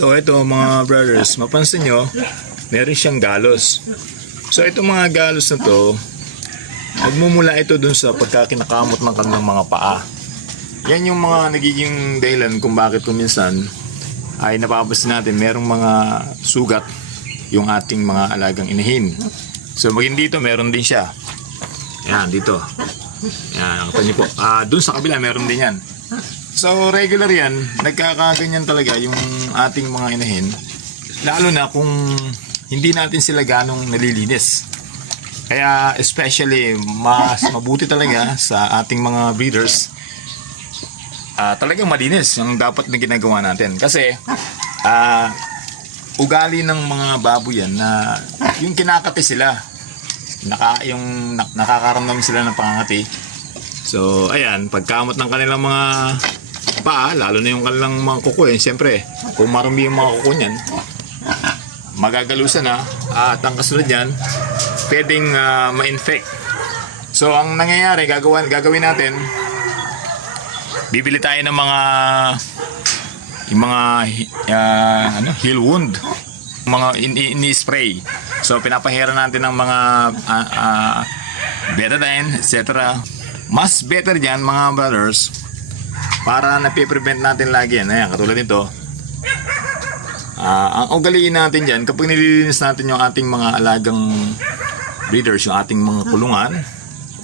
So ito mga brothers, mapansin nyo, meron siyang galos. So itong mga galos na to, nagmumula ito dun sa pagkakinakamot ng kanilang mga paa. Yan yung mga nagiging dahilan kung bakit kuminsan ay napapansin natin merong mga sugat yung ating mga alagang inahin. So maging dito meron din siya. Yan dito. Yan, nakita niyo po. Dun sa kabila meron din yan. So regular yan, nagkakaganyan talaga yung ating mga inahin. Lalo na kung hindi natin sila ganong nalilinis. Kaya especially mas mabuti talaga sa ating mga breeders, talagang malinis yung dapat na ginagawa natin. Kasi ugali ng mga baboy yan na yung kinakati sila, nakakaramdam sila ng pangangati. So ayan, pagkamot ng kanilang mga paa, lalo na yung kanilang mga kuko, siyempre kung marumi yung mga kuko niyan, magagalusan na, at ang kasunod yan, pwedeng ma-infect. So ang nangyayari, gagawin natin, bibili tayo ng mga heal wound, mga ini-spray. So pinapahira natin ng mga betadine, etc. Mas better dyan mga brothers, para napiprevent natin lagi yan. Ayan, katulad nito. Ang ugaliin natin dyan, kapag nililinis natin yung ating mga alagang breeders, yung ating mga kulungan,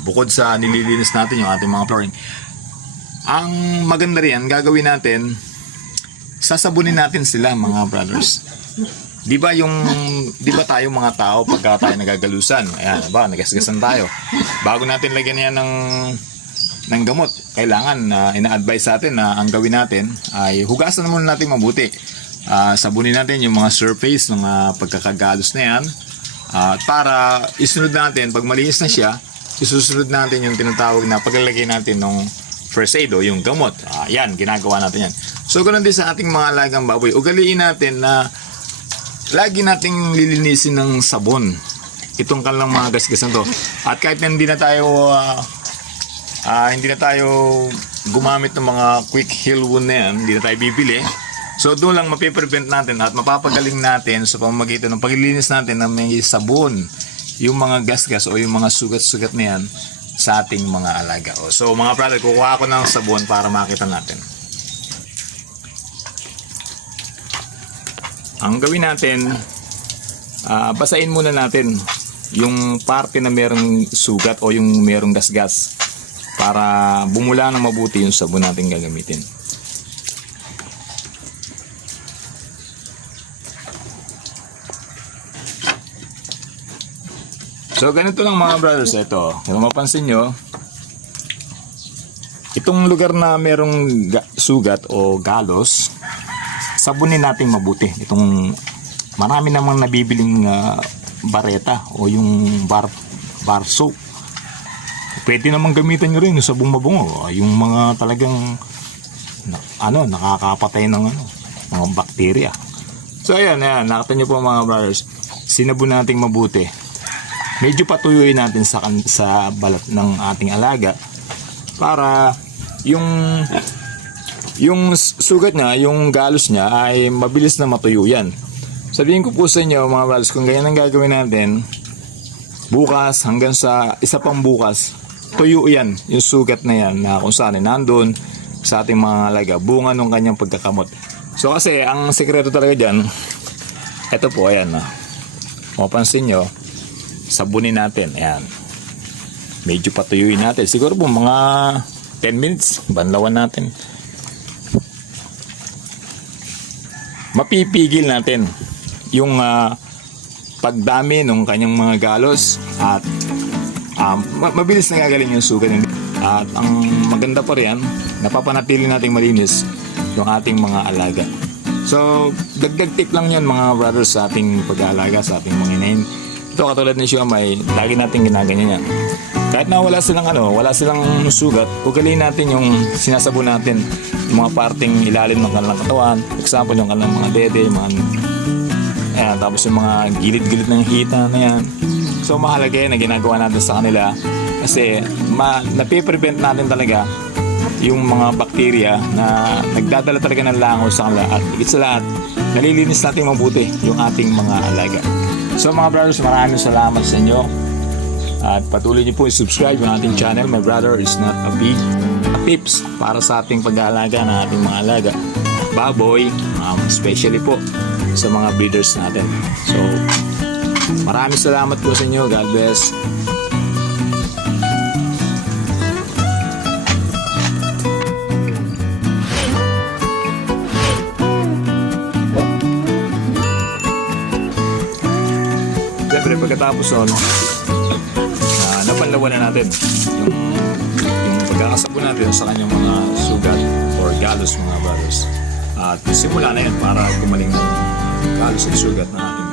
bukod sa nililinis natin yung ating mga flooring, ang maganda riyan, gagawin natin, sasabunin natin sila mga brothers. Di ba tayo mga tao, pagka tayo nagagalusan, ayan, nagasgasan tayo, bago natin lagyan yan ng gamot, kailangan ina-advise natin na ang gawin natin ay hugasan muna natin mabuti. Sabunin natin yung mga surface ng pagkakagalos na yan, para isunod natin, pag malinis na siya, isusunod natin yung tinatawag na paglalagay natin ng first aid o yung gamot. Yan, ginagawa natin yan. So ganoon din sa ating mga alagang baboy, ugaliin natin na lagi nating lilinisin ng sabon itong kanilang mga gasgasan to. At kahit na hindi na tayo gumamit ng mga quick heal wound na yan, hindi na tayo bibili. So doon lang mapiprevent natin at mapapagaling natin sa pamamagitan ng paglilinis natin ng may sabon yung mga gasgas o yung mga sugat-sugat na yan sa ating mga alaga. So mga brother, kukuha ako ng sabon para makita natin. Ang gawin natin, basahin muna natin yung parte na merong sugat o yung merong gasgas para bumula ng mabuti yung sabon natin gagamitin. So ganito lang mga brothers, ito. Kung mapansin nyo, itong lugar na merong sugat o galos, sabunin natin mabuti. Itong marami namang nabibiling bareta o yung bar soap. Pwede namang gamitan nyo rin yung sabong mabungo, yung mga talagang nakakapatay ng mga bakterya. So ayan, nakita nyo po mga brothers, sinabon natin mabuti. Medyo patuyuin natin sa balat ng ating alaga para yung sugat niya, yung galos niya ay mabilis na matuyo yan. Sabihin ko po sa inyo mga brothers, kung ganyan ang gagawin natin, bukas hanggang sa isa pang bukas, tuyo yan, yung sugat na yan na kung saan nandun sa ating mga alaga, bunga ng kanyang pagkakamot. So kasi ang sekreto talaga dyan, ito po, ayan, mapansin nyo, sabunin natin, ayan, medyo patuyuin natin, siguro po mga 10 minutes, banlawan natin. Mapipigil natin yung pagdami ng kanyang mga galos at mabilis na gagaling yung sugat. At ang maganda pa riyan, napapanatili nating malinis yung ating mga alaga. So dagdag tip lang yan mga brothers sa ating pag-aalaga sa ating mga inahin. Ito katulad ng siomay, lagi natin ginaganyan yan. Kahit na wala silang sugat, ugaliin natin yung sinasabon natin yung mga parting ilalim ng kanilang katawan. Example, yung kanilang mga dede, tapos yung mga gilid-gilid ng hita na yan. So mahalaga yan na ginagawa natin sa kanila kasi napiprevent natin talaga yung mga bakterya na nagdadala talaga ng langaw sa kanila. At higit sa lahat, nalilinis natin mabuti yung ating mga alaga. So mga brothers, maraming salamat sa inyo. At patuloy niyo po i-subscribe yung ating channel. My brother is not a pig. Tips para sa ating pag-aalaga ng ating mga alaga. Baboy, especially po sa mga breeders natin. So, maraming salamat po sa inyo. God bless. Siyempre, pagkatapos nun, napanlawan na natin yung pagkakasabon natin sa kanyang mga sugat or galos mga brothers. At simula na yan para gumaling ng galos at sugat na ating